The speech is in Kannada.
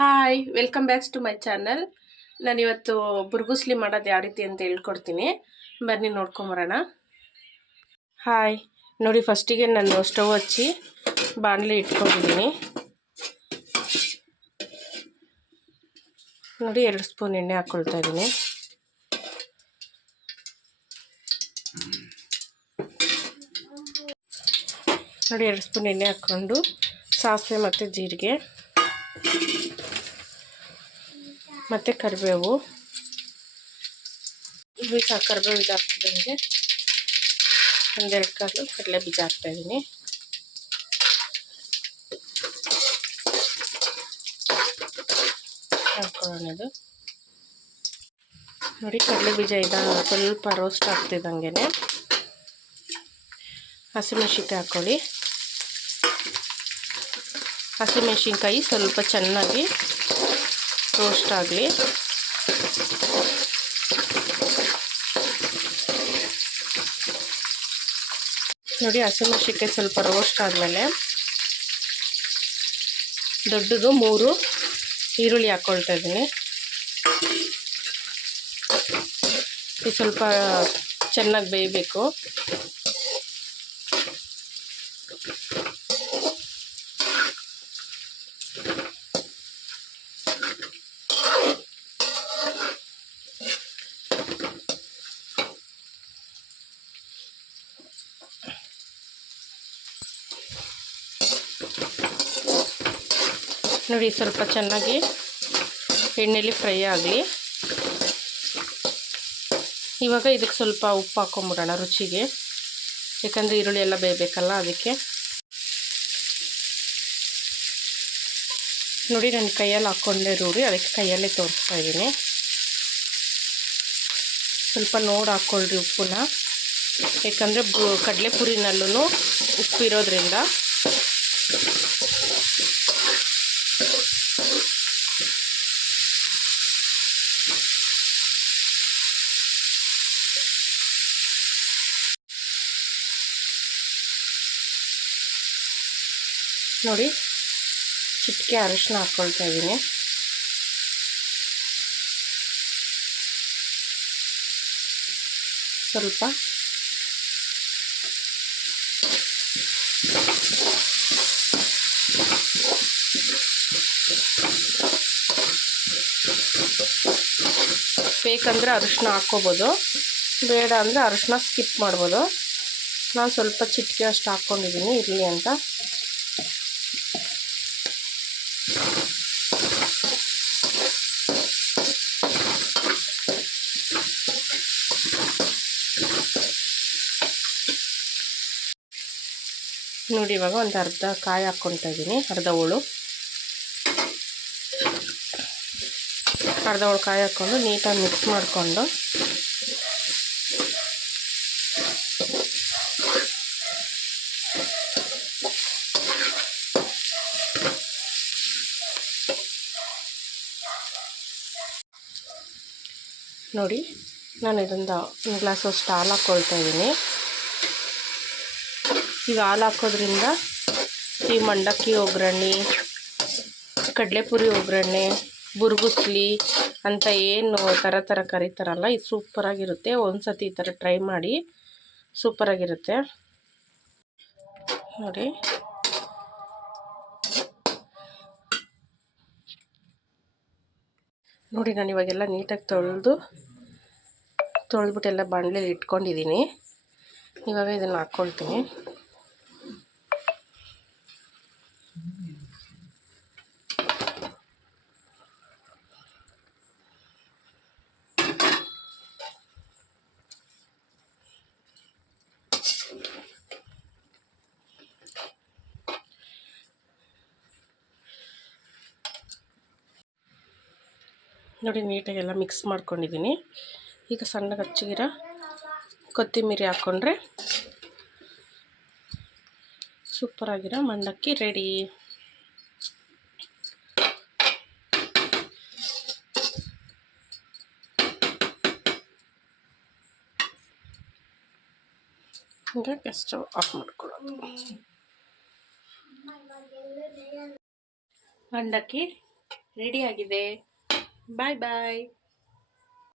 Hi welcome backs to my channel. ನಾನಿವತ್ತು ಬುರ್ಗುಸ್ಲಿ ಮಾಡೋದು ಯಾವ ರೀತಿ ಅಂತ ಹೇಳ್ಕೊಡ್ತೀನಿ, ಬನ್ನಿ ನೋಡ್ಕೊಂಬರೋಣ. ಹಾಯ್ ನೋಡಿ, ಫಸ್ಟಿಗೆ ನಾನು ಸ್ಟವ್ ಹಚ್ಚಿ ಬಾಣಲಿ ಇಟ್ಕೊಂಡಿದ್ದೀನಿ. ನೋಡಿ 2 ಸ್ಪೂನ್ ಎಣ್ಣೆ ಹಾಕ್ಕೊಳ್ತಾ ಇದ್ದೀನಿ. ನೋಡಿ 2 ಸ್ಪೂನ್ ಎಣ್ಣೆ ಹಾಕ್ಕೊಂಡು ಸಾಸಿವೆ ಮತ್ತು ಜೀರಿಗೆ ಮತ್ತು ಕರಿಬೇವು ಕರಿಬೇವು ಇದಾಗ್ತಿದ್ದಂಗೆ ಒಂದೆರಡು ಕಾಲು ಕಡಲೆ ಬೀಜ ಹಾಕ್ತಾಯಿದ್ದೀನಿ. ಹಾಕ್ಕೊಳ್ಳೋಣದು. ನೋಡಿ ಕಡಲೆ ಬೀಜ ಸ್ವಲ್ಪ ರೋಸ್ಟ್ ಆಗ್ತಿದ್ದಂಗೆ ಹಸಿಮೆಣ್ಸಿನ್ಕಾಯಿ ಹಾಕ್ಕೊಳ್ಳಿ. ಹಸಿಮೆಣ್ಸಿನ್ಕಾಯಿ ಸ್ವಲ್ಪ ಚೆನ್ನಾಗಿ ರೋಸ್ಟ್ ಆಗಲಿ. ನೋಡಿ ಹಸಿಮೆಣ್ಸಿನ್ಕಾಯಿ ಸ್ವಲ್ಪ ರೋಸ್ಟ್ ಆದಮೇಲೆ ದೊಡ್ಡದು 3 ಈರುಳ್ಳಿ ಹಾಕ್ಕೊಳ್ತಾ ಇದ್ದೀನಿ. ಇದು ಸ್ವಲ್ಪ ಚೆನ್ನಾಗಿ ಬೇಯಬೇಕು. ನೋಡಿ ಸ್ವಲ್ಪ ಚೆನ್ನಾಗಿ ಎಣ್ಣೆಲಿ ಫ್ರೈ ಆಗಲಿ. ಇವಾಗ ಇದಕ್ಕೆ ಸ್ವಲ್ಪ ಉಪ್ಪು ಹಾಕ್ಕೊಂಬಿಡೋಣ ರುಚಿಗೆ, ಯಾಕಂದರೆ ಈರುಳ್ಳಿ ಎಲ್ಲ ಬೇಯಬೇಕಲ್ಲ ಅದಕ್ಕೆ. ನೋಡಿ ನಾನು ಕೈಯಲ್ಲಿ ಹಾಕ್ಕೊಂಡೆ ರೂಢಿ, ಅದಕ್ಕೆ ಕೈಯಲ್ಲೇ ತೋರಿಸ್ತಾ ಇದ್ದೀನಿ. ಸ್ವಲ್ಪ ನೋಡಿ ಹಾಕ್ಕೊಳ್ರಿ ಉಪ್ಪನ್ನ, ಯಾಕಂದರೆ ಕಡಲೆಪುರಿನಲ್ಲೂ ಉಪ್ಪಿರೋದ್ರಿಂದ. ನೋಡಿ ಚಿಟಿಕೆ ಅರಿಶಿನ ಹಾಕ್ಕೊಳ್ತಾ ಇದ್ದೀನಿ. ಸ್ವಲ್ಪ ಬೇಕಂದರೆ ಅರಿಶಿನ ಹಾಕ್ಕೋಬೋದು, ಬೇಡ ಅಂದರೆ ಅರಿಶಿನ ಸ್ಕಿಪ್ ಮಾಡ್ಬೋದು. ನಾನು ಸ್ವಲ್ಪ ಚಿಟಿಕೆ ಅಷ್ಟು ಹಾಕ್ಕೊಂಡಿದ್ದೀನಿ ಇರಲಿ ಅಂತ. ನೋಡಿ ಇವಾಗ ಒಂದು ಅರ್ಧ ಕಾಯಿ ಹಾಕ್ಕೊಳ್ತಾ ಇದ್ದೀನಿ, ಅರ್ಧ ಹೋಳು ಕಾಯಿ ಹಾಕ್ಕೊಂಡು ನೀಟಾಗಿ ಮಿಕ್ಸ್ ಮಾಡಿಕೊಂಡು ನೋಡಿ ನಾನು ಇದೊಂದು ಗ್ಲಾಸಷ್ಟು ಹಾಲು ಹಾಕ್ಕೊಳ್ತಾ ಇದ್ದೀನಿ. ಈಗ ಹಾಲು ಹಾಕೋದ್ರಿಂದ ಈ ಮಂಡಕ್ಕಿ ಒಗ್ಗರಣೆ, ಕಡಲೆಪುರಿ ಒಗ್ಗರಣೆ, ಬುರ್ಗುಸ್ಲಿ ಅಂತ ಏನು ಥರ ಕರೀತಾರಲ್ಲ, ಇದು ಸೂಪರಾಗಿರುತ್ತೆ. ಒಂದು ಸತಿ ಈ ಥರ ಟ್ರೈ ಮಾಡಿ, ಸೂಪರಾಗಿರುತ್ತೆ. ನೋಡಿ ನಾನು ಇವಾಗೆಲ್ಲ ನೀಟಾಗಿ ತೊಳೆದ್ಬಿಟ್ಟೆಲ್ಲ ಬಾಣಲೆಯಲ್ಲಿ ಇಟ್ಕೊಂಡಿದ್ದೀನಿ. ಇವಾಗ ಇದನ್ನು ಹಾಕ್ಕೊಳ್ತೀನಿ. ನೋಡಿ ನೀಟಾಗೆಲ್ಲ ಮಿಕ್ಸ್ ಮಾಡ್ಕೊಂಡಿದ್ದೀನಿ. ಈಗ ಸಣ್ಣಗೆ ಹಚ್ಚಿರೋ ಕೊತ್ತಂಬರಿ ಹಾಕ್ಕೊಂಡ್ರೆ ಸೂಪರಾಗಿರೋ ಮಂಡಕ್ಕಿ ರೆಡಿ. ಈಗ ಸ್ಟವ್ ಆಫ್ ಮಾಡ್ಕೊಳ್ಳೋದು. ಮಂಡಕ್ಕಿ ರೆಡಿಯಾಗಿದೆ. ಬಾಯ್ ಬಾಯ್.